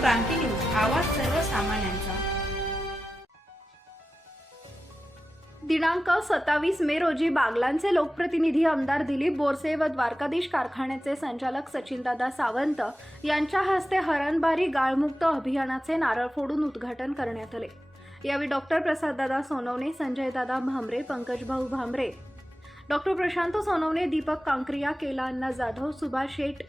क्रांती news आवाज सर्वसामान्यांचा. दिनांक सत्तावीस मे रोजी बागलांचे लोकप्रतिनिधी आमदार दिलीप बोरसे व द्वारकाधीश कारखान्याचे संचालक सचिनदादा सावंत यांच्या हस्ते हरणबारी गाळमुक्त अभियानाचे नारळ फोडून उद्घाटन करण्यात आले. यावेळी डॉक्टर प्रसाददादा सोनवणे संजयदादा भामरे पंकजभाऊ भामरे डॉक्टर प्रशांत सोनवणे दीपक कांक्रिया केला अण्णा जाधव सुभाष शेठ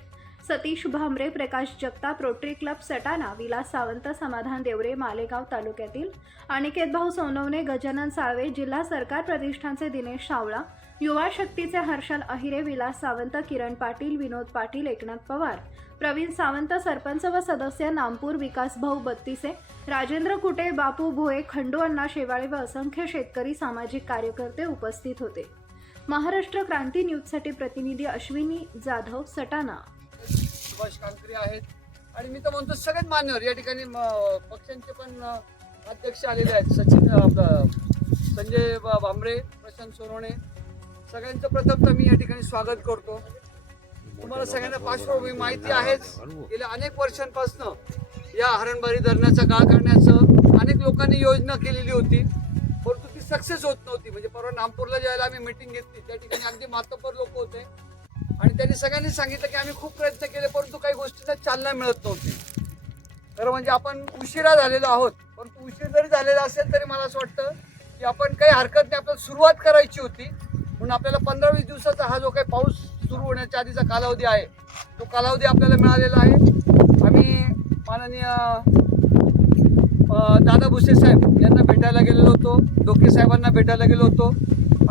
सतीश भामरे प्रकाश जगताप रोटरी क्लब सटाणा विलास सावंत समाधान देवरे मालेगाव तालुक्यातील अनिकेत भाऊ सोनवणे गजानन साळवे जिल्हा सरकार प्रतिष्ठानचे दिनेश सावळा युवा शक्तीचे हर्षल अहिरे विलास सावंत किरण पाटील विनोद पाटील एकनाथ पवार प्रवीण सावंत सरपंच व सदस्य नामपूर विकास भाऊ बत्तीसे राजेंद्र कुटे बापू भोये खंडू अण्णा शेवाळे व असंख्य शेतकरी सामाजिक कार्यकर्ते उपस्थित होते. महाराष्ट्र क्रांती न्यूजसाठी प्रतिनिधी अश्विनी जाधव सटाणा. सुभाष कांकरे आहेत. आणि मी तर म्हणतो सगळेच मान्यवर. या ठिकाणी म, पक्षांचे पण अध्यक्ष आलेले आहेत. सचिन आपलं संजय भांबरे प्रशांत सोनवणे. सगळ्यांचं प्रथम तर मी या ठिकाणी स्वागत करतो. तुम्हाला सगळ्यांना पार्श्वभूमी माहिती आहेच गेल्या अनेक वर्षांपासून या हरणबारी धरणाचा गाळ करण्याचं अनेक लोकांनी योजना केलेली होती. परंतु ती सक्सेस होत नव्हती. म्हणजे परवा नामपूरला ज्यावेळेला आम्ही मिटिंग घेतली त्या ठिकाणी अगदी मातोपर लोक होते. आणि त्यांनी सगळ्यांनी सांगितलं की आम्ही खूप प्रयत्न केले परंतु चालना मिळत नव्हती. खरं म्हणजे आपण उशिरा झालेलो आहोत. परंतु उशीर जरी झालेला असेल तरी मला असं वाटतं की आपण काही हरकत नाही. आपल्याला सुरुवात करायची होती. म्हणून आपल्याला पंधरा वीस दिवसाचा हा जो काही पाऊस सुरू होण्याच्या आधीचा कालावधी आहे तो कालावधी आपल्याला मिळालेला आहे. आम्ही माननीय दादा भुसे साहेब यांना भेटायला गेलेलो होतो. डोके साहेबांना भेटायला गेलो होतो.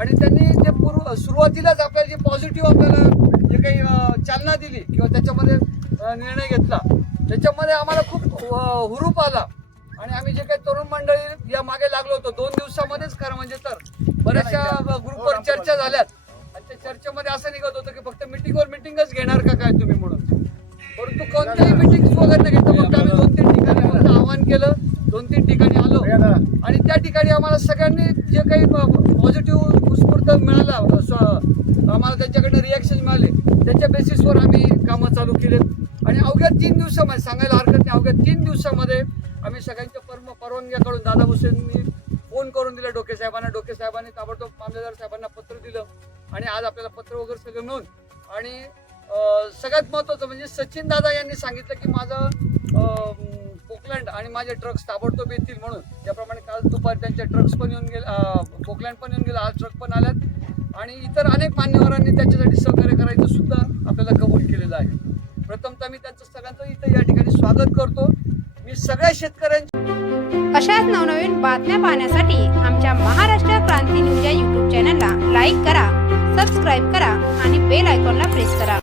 आणि त्यांनी जे पूर्व सुरुवातीलाच आपल्याला जे पॉझिटिव्ह आपल्याला जे काही चालना दिली किंवा त्याच्यामध्ये निर्णय घेतला. त्याच्यामध्ये आम्हाला खूप हुरूप आला. आणि आम्ही जे काही तरुण मंडळी या मागे लागलो होतो दोन दिवसामध्येच खरं म्हणजे तर बऱ्याचशा ग्रुपवर चर्चा झाल्यात. आणि त्या चर्चेमध्ये असं निघत होतं की फक्त मिटिंगवर मिटिंगच घेणार का काय तुम्ही म्हणून? परंतु कोणत्याही मिटिंग वगैरे न घेता फक्त आम्ही दोन तीन ठिकाणी आवाहन केलं. दोन तीन ठिकाणी आलो. आणि त्या ठिकाणी आम्हाला सगळ्यांनी जे काही पॉझिटिव्ह उत्स्फूर्त मिळाला आम्हाला त्यांच्याकडनं रिॲक्शन मिळाले. त्याच्या बेसिसवर आम्ही कामं चालू केलेत. आणि अवघ्या तीन दिवसामध्ये सांगायला हरकत नाही अवघ्या तीन दिवसामध्ये आम्ही सगळ्यांच्या परम परवानग्याकडून दादा भुसेंनी फोन करून दिला डोके साहेबांना डोके साहेबांनी ताबडतोब मामलेदार साहेबांना पत्र दिलं आणि आज आपल्याला पत्र वगैरे सगळं मिळून. आणि सगळ्यात महत्त्वाचं म्हणजे सचिन दादा यांनी सांगितलं की माझं कोकलँड आणि माझे ट्रक्स ताबडतोब येतील म्हणून. त्याप्रमाणे काल दुपारी त्यांचे ट्रक्स पण येऊन गेले कोकलँड पण येऊन गेले आज ट्रक पण आल्यात. आणि इतर अनेक मान्यवरांनी त्याच्यासाठी सहकार्य करायचं सुद्धा आपल्याला कबूल केलेलं आहे. प्रथमतः मी त्यांचं सगळ्यांचं इथं या ठिकाणी स्वागत करतो. मी सगळ्या शेतकऱ्यांची अशाच नवनवीन बातम्या पाहण्यासाठी आमच्या महाराष्ट्र क्रांती न्यूज या युट्यूब चॅनलला लाईक करा सबस्क्राईब करा आणि बेल आयकॉनला प्रेस करा.